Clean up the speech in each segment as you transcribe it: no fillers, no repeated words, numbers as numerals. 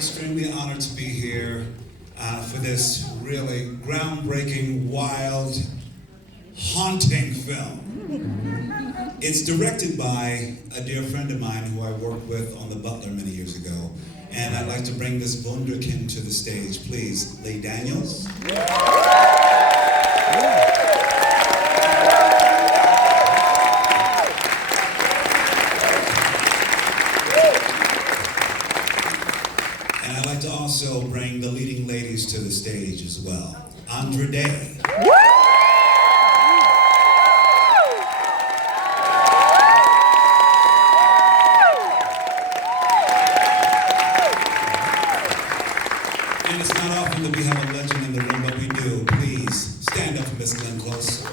extremely honored to be here for this really groundbreaking, wild, haunting film. It's directed by a dear friend of mine who I worked with on The Butler many years ago. And I'd like to bring this wunderkind to the stage. Please, Lee Daniels. And I'd like to also bring the leading ladies to the stage as well. Andra Day. And it's not often that we have a legend in the room, but we do. Please, stand up for Miss Glenn Close.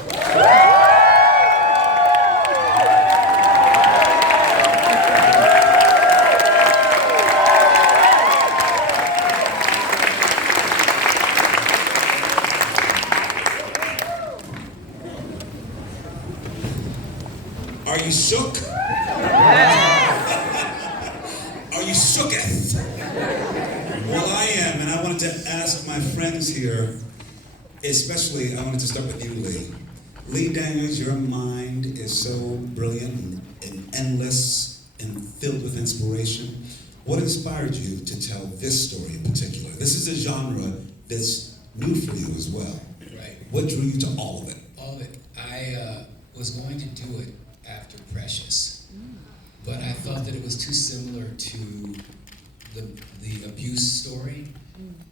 Are you shook? Are you shooketh? Well, I am, and I wanted to ask my friends here, especially, I wanted to start with you, Lee. Lee Daniels, your mind is so brilliant and endless and filled with inspiration. What inspired you to tell this story in particular? This is a genre that's new for you as well. Right. What drew you to all of it? All of it. I was going to do it after Precious, but I felt that it was too similar to the abuse story,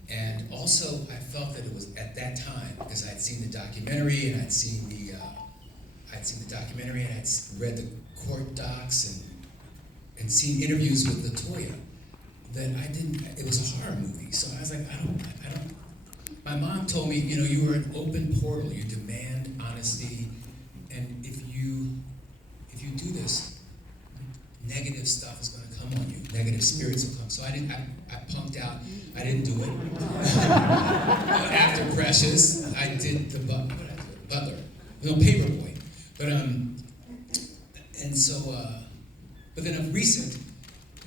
and also I felt that it was at that time because I'd seen the documentary and I'd seen the documentary and I'd read the court docs and seen interviews with LaToya. That I didn't. It was a horror movie, so I was like, I don't. My mom told me, you were an open portal. You demand honesty, and if you do this, negative stuff is going to come on you. Negative spirits will come. So I punked out. I didn't do it. After Precious, I did the Butler. Paperboy. But but then of recent,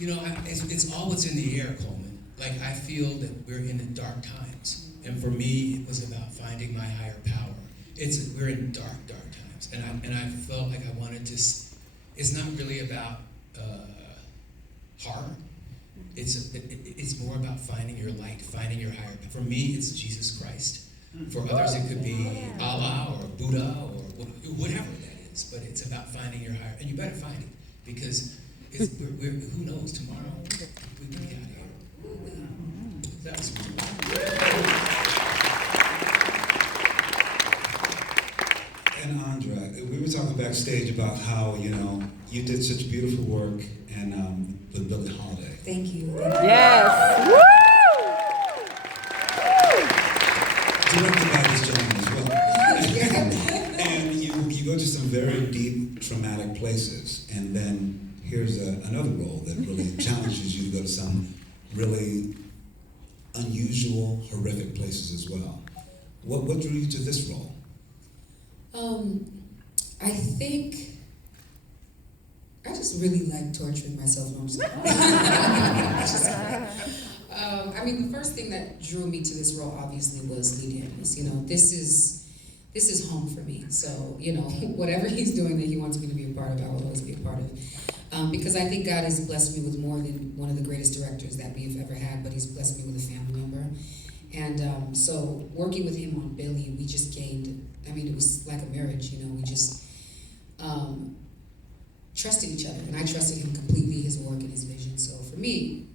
it's all what's in the air, Colman. Like I feel that we're in the dark times, and for me, it was about finding my higher power. We're in dark times, and I felt like I wanted to. It's not really about horror. It's more about finding your light, finding your higher. For me, it's Jesus Christ. For others, it could be Allah or Buddha or whatever that is. But it's about finding your higher, and you better find it because who knows, tomorrow we can be out of here. That was And Andra, we were talking backstage about how, you did such beautiful work and with Billie Holiday. Thank you. Yes. Woo! Directed by this gentleman as well. And you go to some very deep, traumatic places. And then here's another role that really challenges you to go to some really unusual, horrific places as well. What drew you to this role? I think I just really like torturing myself. No, I'm just the first thing that drew me to this role obviously was Lee Daniels. This is home for me. So, whatever he's doing that he wants me to be a part of, I will always be a part of. Because I think God has blessed me with more than one of the greatest directors that we've ever had, but he's blessed me with a family member. And so working with him on Billy, we just gained, it was like a marriage, we just trusted each other. And I trusted him completely, his work and his vision. So for me,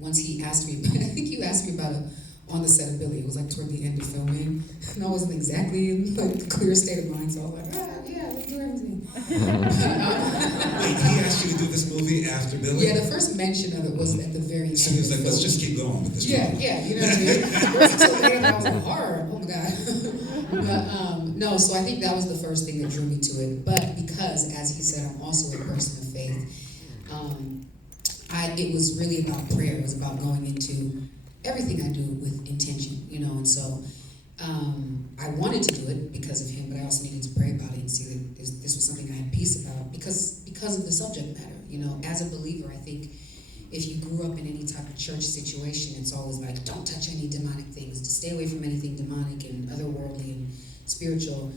once he asked me, I think you asked me about it on the set of Billy. It was like toward the end of filming. And I wasn't exactly in the clear state of mind, so I was like, yeah, let's do everything. Wait, he asked you to do this movie after Billy? Yeah, the first mention of it was at the very end. So he was like, let's just keep going with this movie. Yeah, you know what I mean? First until the end, I was like, horror, oh my God. But no, so I think that was the first thing that drew me to it. But because, as he said, I'm also a person of faith, it was really about prayer. It was about going into everything I do with intention, and so I wanted to do it because of him, but I also needed to pray about it and see that this was something I had peace about because of the subject matter. As a believer, I think if you grew up in any type of church situation, it's always like, don't touch any demonic things, to stay away from anything demonic and otherworldly and spiritual,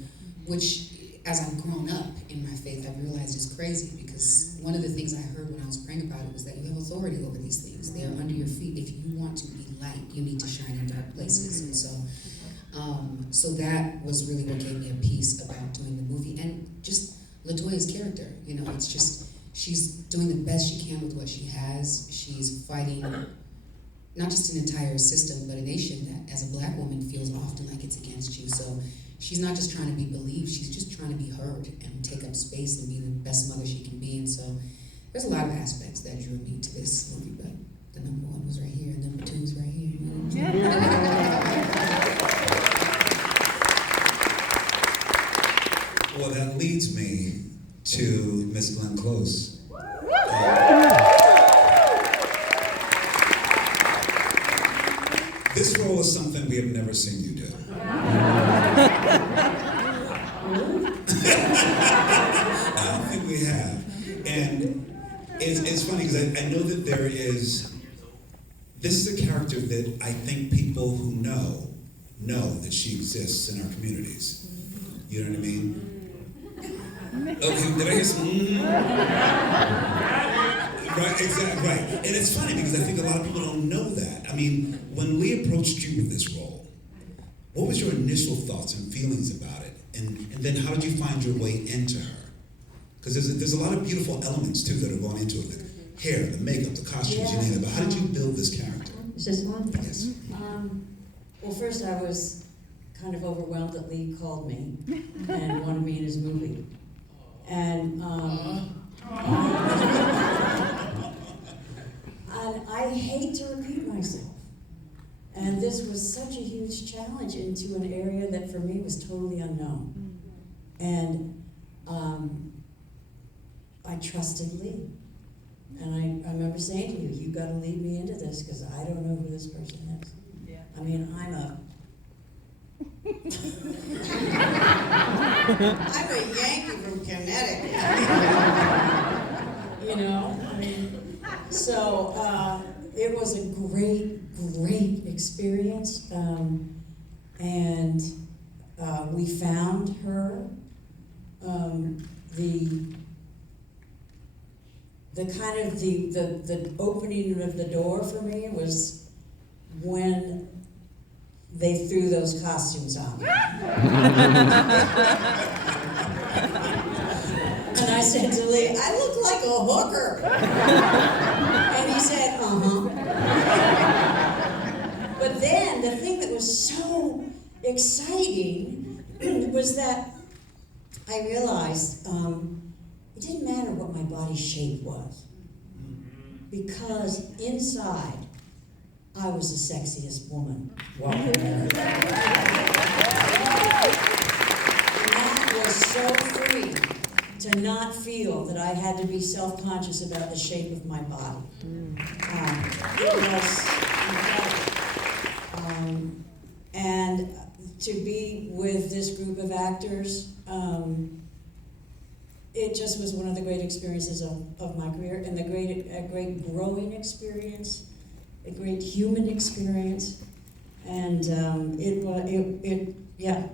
which, as I've grown up in my faith, I've realized is crazy, because one of the things I heard when I was praying about it was that you have authority over these things. They are under your feet. If you want to be light, you need to shine in dark places. And so that was really what gave me a peace about doing the movie. And just LaToya's character, it's just, she's doing the best she can with what she has. She's fighting not just an entire system, but a nation that, as a black woman, feels often like it's against you. So she's not just trying to be believed, she's just trying to be heard and take up space and be the best mother she can be. And so there's a lot of aspects that drew me to this movie, but the number one was right here, and number two was right here. Well, that leads me to Miss Glenn Close. This role is something we have never seen you do. I don't think we have. And it's funny because I know that this is a character that I think people who know that she exists in our communities. You know what I mean? Okay, did I hear some? Right, exactly, right. And it's funny because I think a lot of people don't know that. I mean, when Lee approached you with this role, what was your initial thoughts and feelings about it? And then how did you find your way into her? Because there's a lot of beautiful elements too that are going into it. The hair, the makeup, the costumes, you name it. But how did you build this character? Is this one? Yes. Well, first I was kind of overwhelmed that Lee called me and wanted me in his movie. And and I hate to repeat myself. And this was such a huge challenge into an area that for me was totally unknown. And I trusted Lee. And I remember saying to you, you've got to lead me into this because I don't know who this person is. Yeah. I mean, I'm a Yankee from Connecticut. So it was a great experience. And we found her. The kind of the opening of the door for me was when they threw those costumes on me. And I said to Lee, I look like a hooker. And he said, uh-huh. But then the thing that was so exciting was that I realized it didn't matter what my body shape was, because inside I was the sexiest woman walking around. And that was so free to not feel that I had to be self-conscious about the shape of my body. It was incredible. And to be with this group of actors, it just was one of the great experiences of my career, and a great growing experience, a great human experience, and yeah.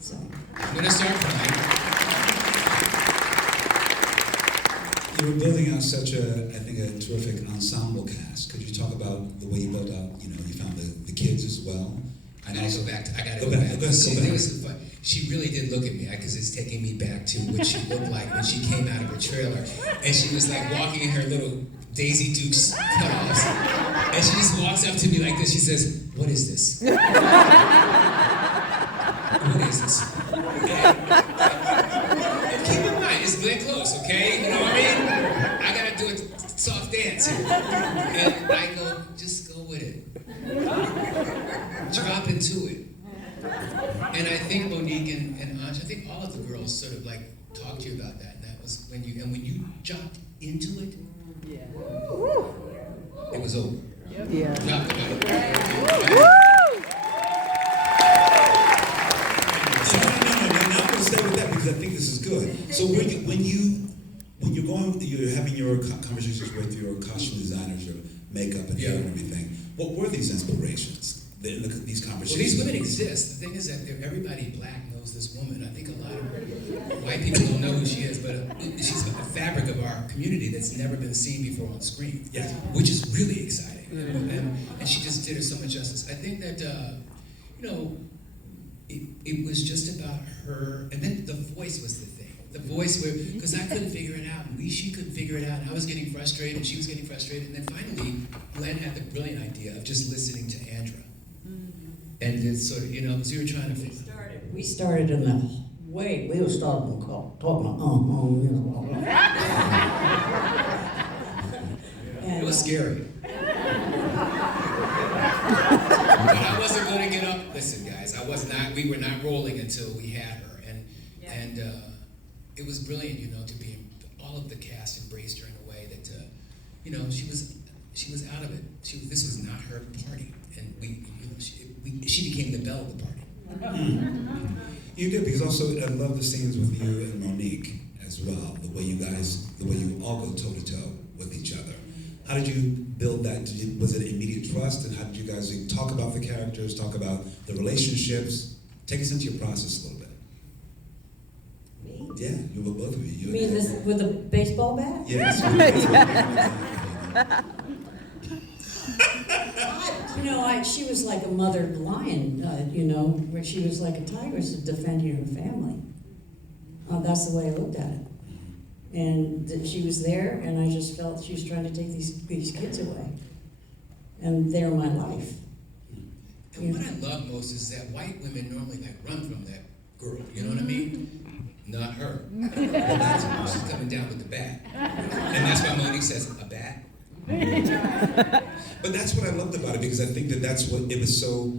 So I'm gonna start crying. You were building out such a terrific ensemble cast. Could you talk about the way you built out, you found the kids as well? I gotta go back. See, there was some fun. She really did look at me because it's taking me back to what she looked like when she came out of her trailer, and she was like walking in her little Daisy Dukes cutoffs, and she just walks up to me like this. She says, "What is this? What is this?" And keep in mind, it's Glenn Close, okay? You know what I mean? I gotta do a soft dance here, and I go, just go with it. Drop into it. And I think Monique and Andra, I think all of the girls sort of like talked to you about that. And that was when you jumped into it, it was over. Yeah. Dropped about it. No, I'm going to stay with that because I think this is good. So when when you're having your conversations with your costume designers, your makeup and hair and everything, what were these inspirations? These conversations? Well, these women exist. The thing is that everybody black knows this woman. I think a lot of white people don't know who she is, but she's a fabric of our community that's never been seen before on screen. Yeah. Which is really exciting. And she just did her so much justice. I think that, it was just about her, and then the voice was the thing. The voice where, because I couldn't figure it out, and she couldn't figure it out, and I was getting frustrated, and she was getting frustrated, and then finally, Glenn had the brilliant idea of just listening to Andra. And it's sort of, because you were trying to figure We started in the way, we were starting to talking and, it was scary. But I wasn't going to get up. Listen, guys, we were not rolling until we had her. And it was brilliant, to be, all of the cast embraced her in a way that, she was out of it. This was not her party. And she became the belle of the party. You did, because also I love the scenes with you and Monique as well. The way you all go toe to toe with each other. How did you build that? Was it immediate trust? And how did you guys talk about the characters, talk about the relationships? Take us into your process a little bit. Me? Yeah, you were both of you. You mean this with a baseball bat? Yes. She was like a mothered lion, where she was like a tigress defending her family. That's the way I looked at it. And she was there, and I just felt she was trying to take these kids away. And they're my life. And what I love most is that white women normally run from that girl, you know what I mean? Not her. She's coming down with the bat. And that's why Monique says, a bat? But that's what I loved about it, because I think that's what it was so.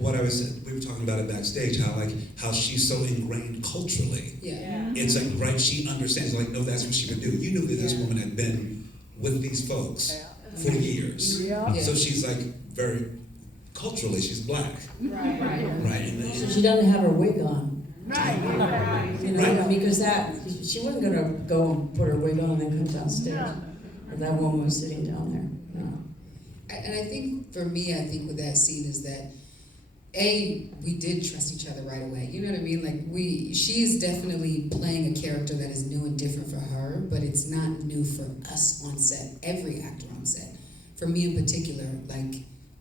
We were talking about it backstage, how she's so ingrained culturally. Yeah. It's right. She understands. No, that's what she would do. You knew that this woman had been with these folks for years. Yeah. So she's very culturally, she's black. Right. Right. So she doesn't have her wig on. Right. Because she wasn't going to go and put her wig on and then come downstairs. But that woman was sitting down there. No. And I think, for me, with that scene is that, we did trust each other right away. You know what I mean? She is definitely playing a character that is new and different for her, but it's not new for us on set, every actor on set. For me in particular,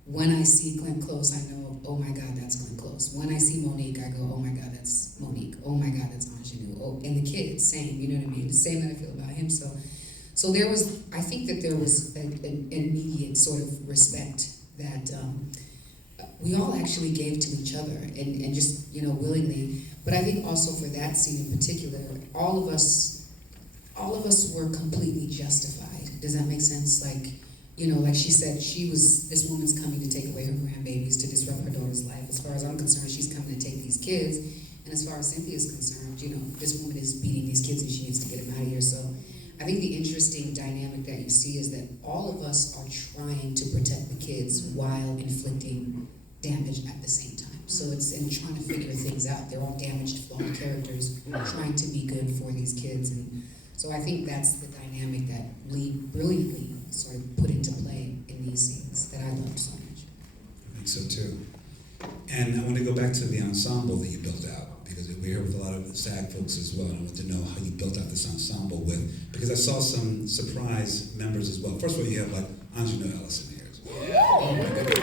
when I see Glenn Close, I know, oh my God, that's Glenn Close. When I see Monique, I go, oh my God, that's Monique. Oh my God, that's Ingenue. Oh, and the kids, same, you know what I mean? The same that I feel about him. So I think that there was an immediate sort of respect that we all actually gave to each other and just, willingly. But I think also for that scene in particular, all of us were completely justified. Does that make sense? Like she said, this woman's coming to take away her grandbabies, to disrupt her daughter's life. As far as I'm concerned, she's coming to take these kids. And as far as Cynthia's concerned, this woman is beating these kids and she needs to get them out of here. So I think the interesting dynamic that you see is that all of us are trying to protect the kids while inflicting damage at the same time. So it's in trying to figure things out. They're all damaged, flawed characters trying to be good for these kids. And so I think that's the dynamic that Lee brilliantly sort of put into play in these scenes that I loved so much. I think so too. And I want to go back to the ensemble that you built out, because we're here with a lot of SAG folks as well, and I want to know how you built out this ensemble because I saw some surprise members as well. First of all, you have Ingenue Ellison here. Yeah. Oh my goodness.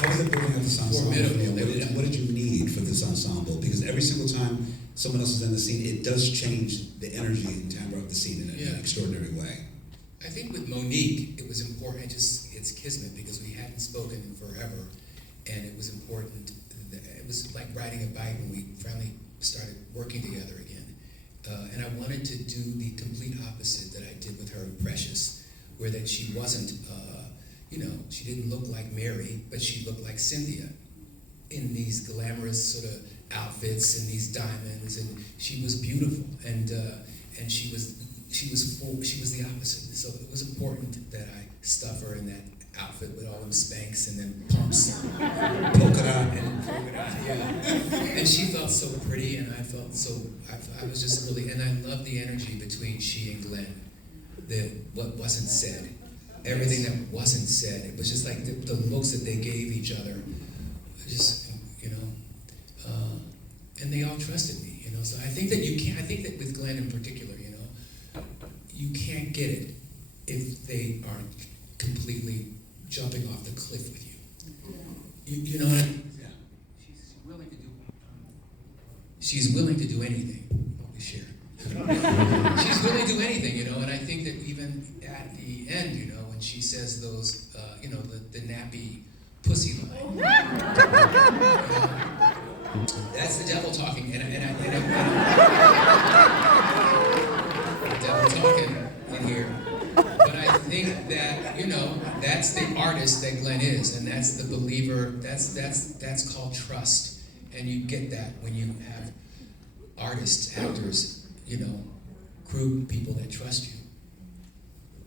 How was it building up this ensemble? Formidable. What did you need for this ensemble? Because every single time someone else is in the scene, it does change the energy and timbre of the scene in an extraordinary way. I think with Monique, it was important. It's kismet, because we hadn't spoken in forever, and it was important. It was like riding a bike when we finally started working together again. And I wanted to do the complete opposite that I did with her in Precious, where that she wasn't, she didn't look like Mary, but she looked like Cynthia in these glamorous sort of outfits and these diamonds, and she was beautiful, and she was the opposite. So it was important that I stuff her in that outfit with all them Spanx and then pumps, Polka dot. yeah. And she felt so pretty, and I felt so. I was just really, and I loved the energy between she and Glenn. What wasn't said, everything that wasn't said. It was just like the looks that they gave each other. Just and they all trusted me. So I think that you can't. I think that with Glenn in particular, you can't get it if they aren't completely jumping off the cliff with you. You know what I mean? Yeah. She's willing to do anything. We share. She's willing to do anything, and I think that even at the end, when she says those, the nappy pussy line. That's the devil talking, and the devil talking in here. But I think that, that's the artist that Glenn is, and that's the believer, that's called trust. And you get that when you have artists, actors, group people that trust you.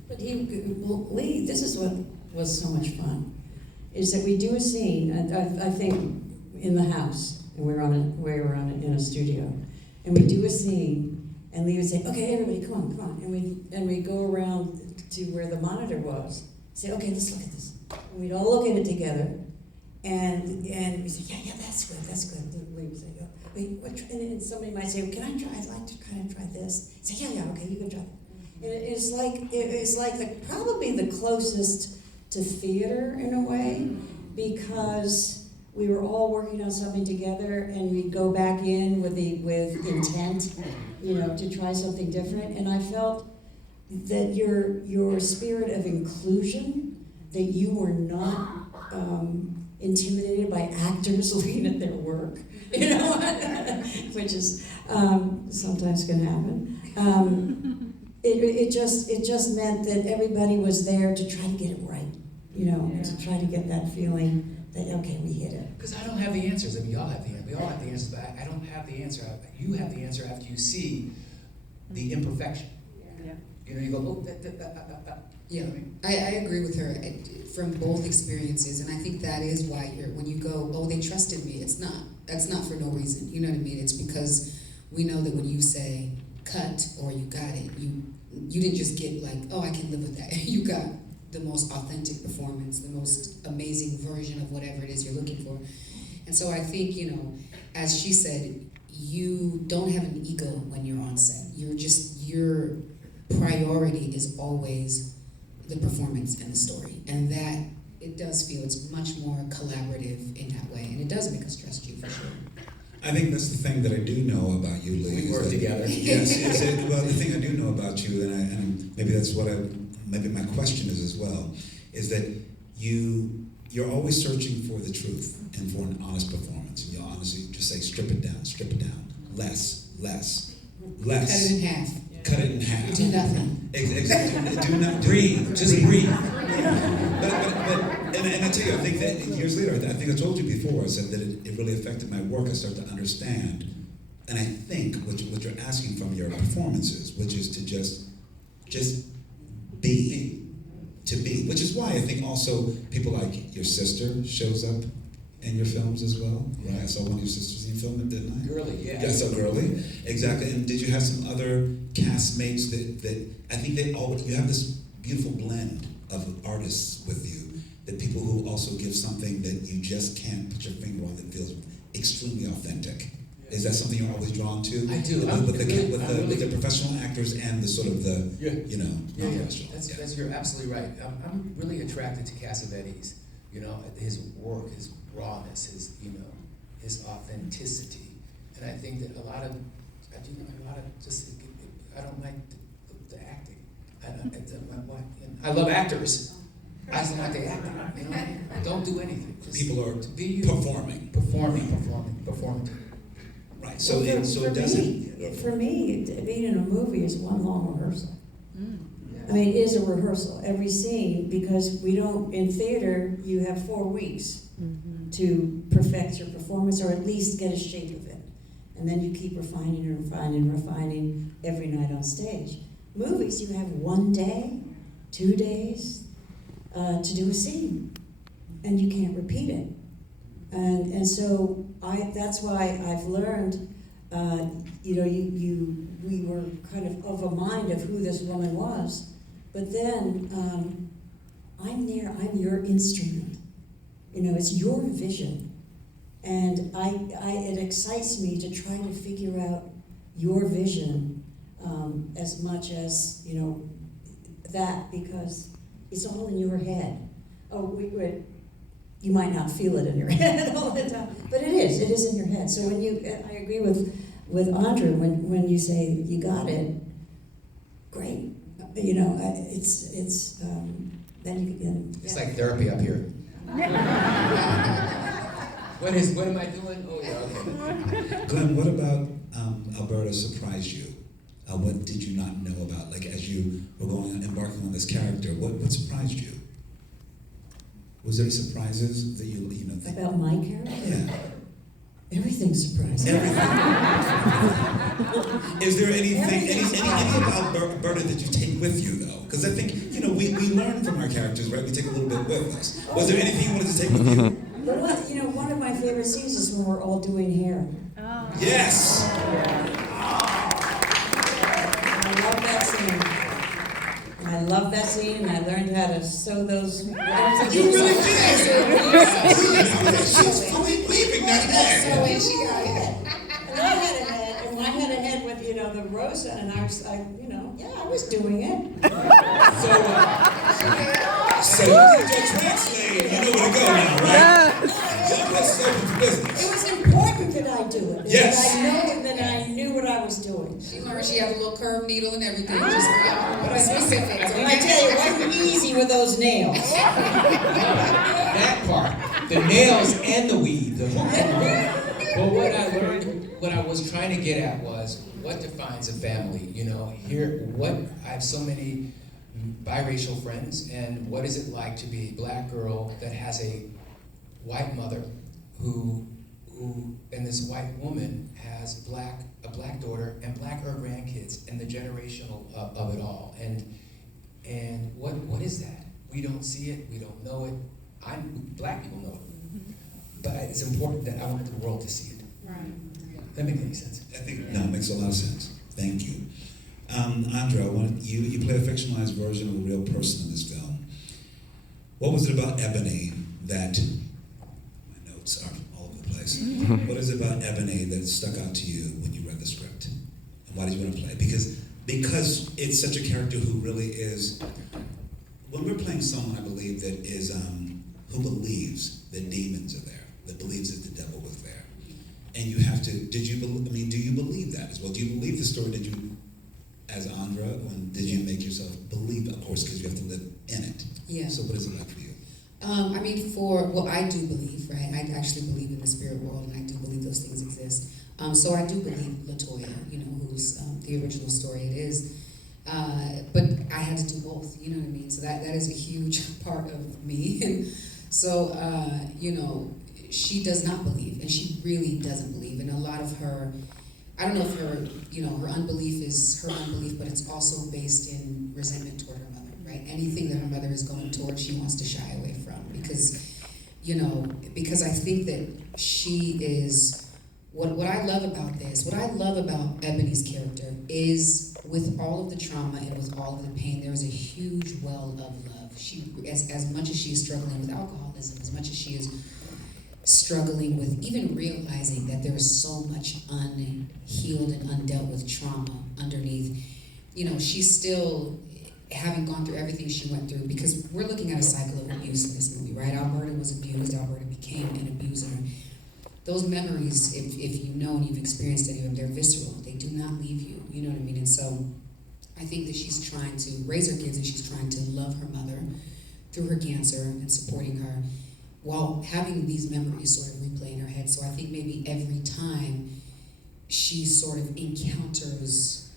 But Lee, this is what was so much fun, is that we do a scene, I think, in the house, and we're in a studio, and we do a scene, and Lee would say, okay, everybody, come on, and we go around to where the monitor was, say, okay, let's look at this. And we'd all look at it together, and we say, yeah, that's good. Lee would say, oh, wait, and somebody might say, can I try? I'd like to kind of try this. Say, yeah, okay, you can try it. And it's like probably the closest to theater in a way, because we were all working on something together, and we'd go back in with intent, to try something different. And I felt that your spirit of inclusion, that you were not intimidated by actors looking at their work, which is sometimes can happen. It just meant that everybody was there to try to get it right, to try to get that feeling that, okay, we hit it. Because I don't have the answers. I mean, we all have the answers, but I don't have the answer. You have the answer after you see the imperfection. Yeah. You go, oh, Yeah, I agree with her from both experiences, and I think that is why when you go, oh, they trusted me, that's not for no reason, you know what I mean? It's because we know that when you say cut or you got it, you didn't just get like, oh, I can live with that. You got the most authentic performance, the most amazing version of whatever it is you're looking for. And so I think, as she said, you don't have an ego when you're on set. Your priority is always the performance and the story. And that, it does feel it's much more collaborative in that way. And it does make us trust you, for sure. I think that's the thing that I do know about you, Lee. We work together. Yes, well, the thing I do know about you, and maybe that's what maybe my question is as well, is that you're always searching for the truth and for an honest performance. And you'll honestly just say, strip it down, less. Cut it in half. Cut it in half. Do nothing. Exactly. Do not breathe. Just breathe. But I tell you, I think that years later, I think I told you before, I said that it really affected my work. I started to understand, and I think what you're asking from your performances, which is to just be. To be. Which is why I think also people like your sister shows up in your films as well, right? I saw one of your sisters in your film, didn't I? Girly, yeah. Yeah, I saw Girly, exactly. And did you have some other castmates that I think you have this beautiful blend of artists with you, that people who also give something that you just can't put your finger on that feels extremely authentic. Is that something you're always drawn to? I do. With the professional actors and the sort of the, non-professional. That's you're absolutely right. I'm really attracted to Cassavetes. His work, his rawness, his authenticity, and I think that I don't like the acting. I love actors. I just don't like the acting. Don't do anything. Just people are performing. Right. So it doesn't. For me, being in a movie is one long rehearsal. I mean, it is a rehearsal, every scene, because in theater, you have 4 weeks to perfect your performance, or at least get a shape of it. And then you keep refining every night on stage. Movies, you have 1 day, 2 days, to do a scene, and you can't repeat it. And so that's why I've learned, we were kind of a mind of who this woman was, but then I'm your instrument. It's your vision. And it excites me to try to figure out your vision as much as, that, because it's all in your head. You might not feel it in your head all the time, but it is in your head. So I agree with Andra, when you say you got it, great. It's then you can. It's like therapy up here. What am I doing? Oh yeah, okay. Glenn, what about Alberta surprised you? What did you not know about? Like, as you were embarking on this character, what surprised you? Was there any surprises that you about my character? Yeah. Everything surprised me. Everything. Is there anything about Alberta that you take with you, though? Because I think, we learn from our characters, right? We take a little bit with us. Was there anything you wanted to take with you? One of my favorite scenes is when we're all doing hair. Oh. Yes! I love that scene, and I learned how to sew those. You really did! She's fully weaving that head! And I had a head, and I had a head with, the rosa, and I was doing it. So you can translate, you know where to go now, right? Let's open for business. It was important that I do it. Yes. That I knew what I was doing. She learned she had a little curved needle and everything. Just specific. And I tell you, it wasn't easy with those nails. That part, the nails and the weave, the hook and the hook. But what I learned, what I was trying to get at was what defines a family. I have so many biracial friends, and what is it like to be a black girl that has a white mother who and this white woman has a black daughter and blacker grandkids, and the generational of it all. And what is that? We don't see it, we don't know it. Black people know it. But it's important that I want the world to see it. Right. That makes any sense? I think, it makes a lot of sense. Thank you. Andra, you play a fictionalized version of a real person in this film. What was it about Ebony that, my notes are all over the place. What is it about Ebony that stuck out to you when you read the script? And why did you want to play? Because it's such a character who really is, when we're playing someone, I believe, that is, who believes that demons are there, that believes that the devil was there. And you have to, do you believe that as well? Do you believe the story that you, as Andra, did you make yourself believe, of course, because you have to live in it? Yeah. So what is it like for you? I do believe, right? I actually believe in the spirit world, and I do believe those things exist. So I do believe LaToya, who's the original story it is. But I had to do both, you know what I mean? So that is a huge part of me. And so, she does not believe, and she really doesn't believe. And a lot of her, I don't know if her unbelief is her unbelief, but it's also based in resentment toward her mother, right? Anything that her mother is going towards, she wants to shy away from because I think that she is, what I love about this, what I love about Ebony's character is with all of the trauma and with all of the pain, there is a huge well of love. She, as much as she is struggling with alcoholism, as much as she is struggling with even realizing that there is so much unhealed and undealt with trauma underneath, she's still, having gone through everything she went through, because we're looking at a cycle of abuse in this movie, right? Alberta was abused, Alberta became an abuser. Those memories, if you know and you've experienced any of them, they're visceral. They do not leave you, you know what I mean? And so I think that she's trying to raise her kids, and she's trying to love her mother through her cancer and supporting her, while having these memories sort of replay in her head. So I think maybe every time she sort of encounters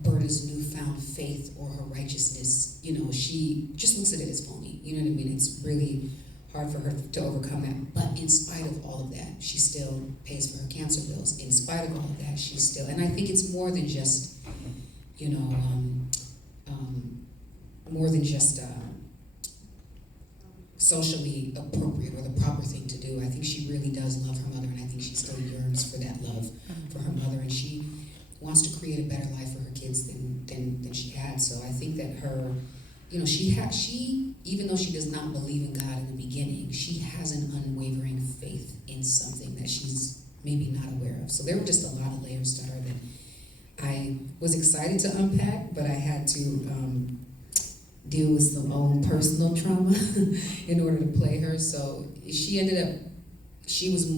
Berta's newfound faith or her righteousness, she just looks at it as phony. You know what I mean? It's really hard for her to overcome that. But in spite of all of that, she still pays for her cancer bills. In spite of all of that, she still, and I think it's more than just, more than just socially appropriate or the proper thing to do. I think she really does love her mother, and I think she still yearns for that love for her mother, and she wants to create a better life for her kids than she had. So I think that her, you know, she even though she does not believe in God in the beginning, she has an unwavering faith in something that she's maybe not aware of. So there were just a lot of layers to her that I was excited to unpack, but I had to deal with some own personal trauma in order to play her. So she was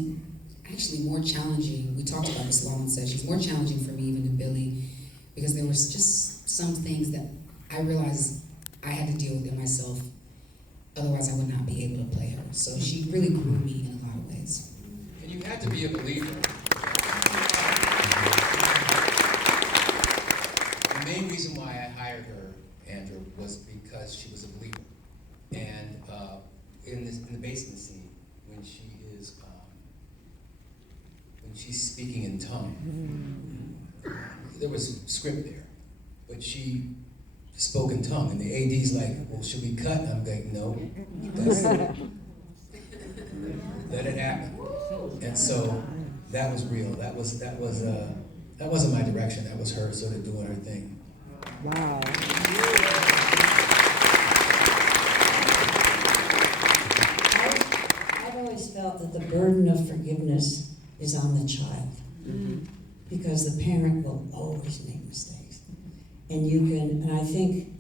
actually more challenging. We talked about this long and said she's more challenging for me even than Billy, because there was just some things that I realized I had to deal with in myself. Otherwise, I would not be able to play her. So she really grew me in a lot of ways. And you had to be a believer. The main reason why I hired her, Andra, was because she was a believer. And in the basement scene, when she's speaking in tongue, there was script there, but she spoke in tongue, and the AD's like, "Well, should we cut?" And I'm like, "No, let it happen." And so that was real. That wasn't my direction. That was her sort of doing her thing. Wow. I've always felt that the burden of forgiveness is on the child, because the parent will always make mistakes. And I think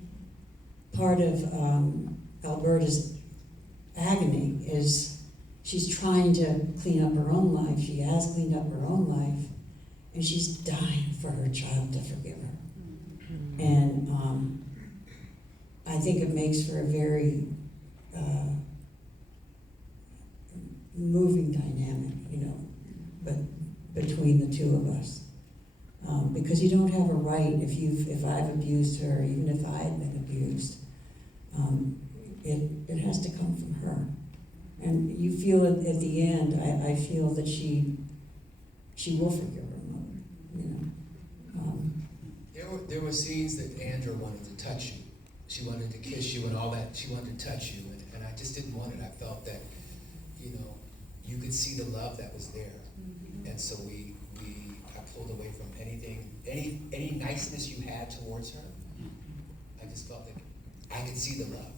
part of Alberta's agony is she's trying to clean up her own life. She has cleaned up her own life, and she's dying for her child to forgive her. And I think it makes for a very moving dynamic, but between the two of us. Because you don't have a right, if I've abused her, even if I had been abused, it has to come from her. And you feel it at the end. I feel that she will forgive her mother. There were scenes that Andra wanted to touch you. She wanted to kiss you and all that. She wanted to touch you, and I just didn't want it. I felt that, you could see the love that was there, and so I pulled away from any niceness you had towards her. I just felt like I could see the love.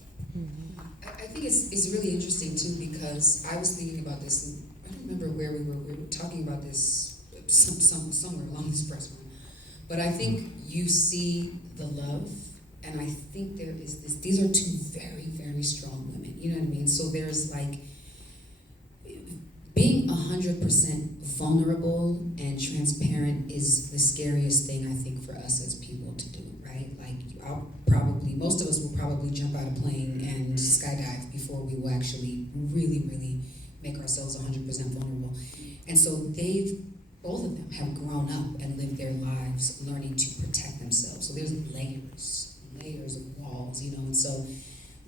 I think it's really interesting too, because I was thinking about this, and I don't remember where we were talking about this somewhere along this press run. But I think you see the love, and I think there is this, these are two very, very strong women, you know what I mean? So there's like, being 100% vulnerable and transparent is the scariest thing, I think, for us as people to do, right? Like, most of us will probably jump out of a plane and skydive before we will actually really, really make ourselves 100% vulnerable. And so both of them have grown up and lived their lives learning to protect themselves. So there's layers of walls, and so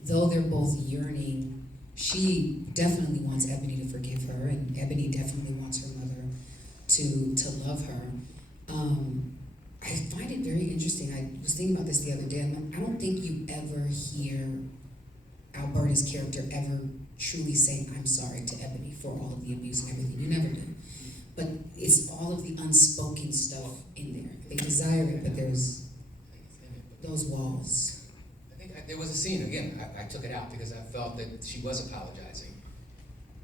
though they're both yearning, she definitely wants Ebony to forgive her, and Ebony definitely wants her mother to love her. I find it very interesting. I was thinking about this the other day. I don't think you ever hear Alberta's character ever truly say, "I'm sorry" to Ebony for all of the abuse and everything. You never do. But it's all of the unspoken stuff in there. They desire it, but there's those walls. I think there was a scene, again, I took it out because I felt that she was apologizing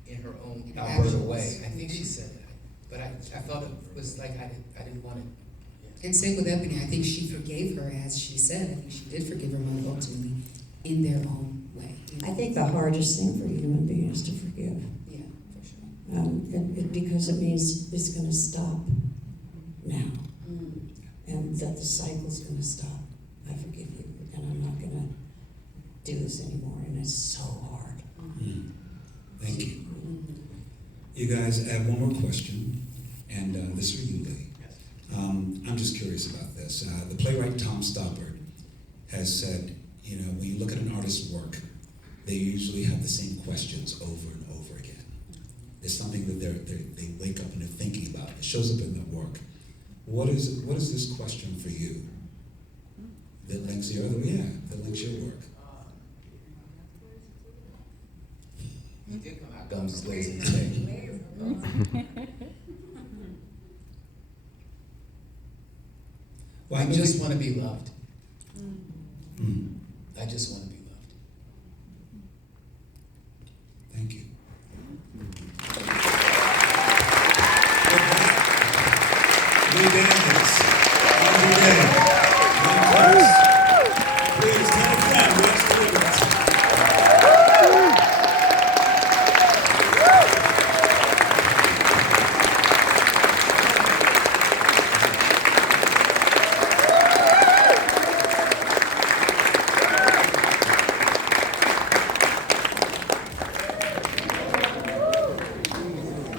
in her own Alberta way. I think she said that. But I felt it was like I didn't want it. Yeah. And same with Ebony. I think she forgave her, as she said. I think she did forgive her mother ultimately in their own way. I think the hardest thing for a human being is to forgive. Yeah, for sure. Because it means it's going to stop now. And that the cycle's going to stop. I forgive you, and I'm not going to do this anymore, and it's so hard. Thank you. You guys, I have one more question, and this is for you, Lee. I'm just curious about this. The playwright Tom Stoppard has said, when you look at an artist's work, they usually have the same questions over and over again. There's something that they wake up and they're thinking about. It shows up in their work. What is this question for you that links your work? gums is lazy today. Well, I just want to be loved. Mm, I just want to be loved. thank you. With that, Lee Daniels, Andra.